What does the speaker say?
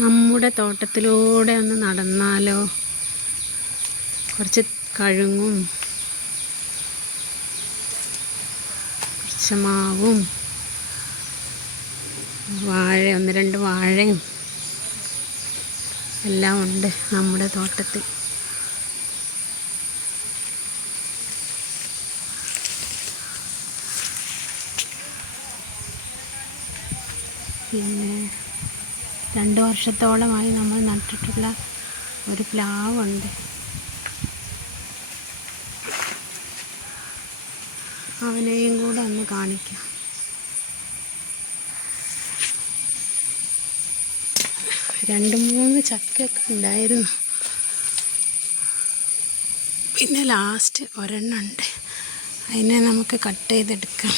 നമ്മുടെ തോട്ടത്തിലൂടെ ഒന്ന് നടന്നാലോ? കുറച്ച് കഴുങ്ങും കുറച്ച് മാവും വാഴ, 1-2 വാഴയും എല്ലാം ഉണ്ട് നമ്മുടെ തോട്ടത്തിൽ. പിന്നെ 2 വർഷത്തോളമായി നമ്മൾ നട്ടിട്ടുള്ള ഒരു പ്ലാവുണ്ട്. അവനെയും കൂടെ ഒന്ന് കാണിക്കാം. രണ്ട് 3 ചക്കയൊക്കെ ഉണ്ടായിരുന്നു. പിന്നെ ലാസ്റ്റ് ഒരെണ്ണം ഉണ്ട്. അതിനെ നമുക്ക് കട്ട് ചെയ്തെടുക്കാം.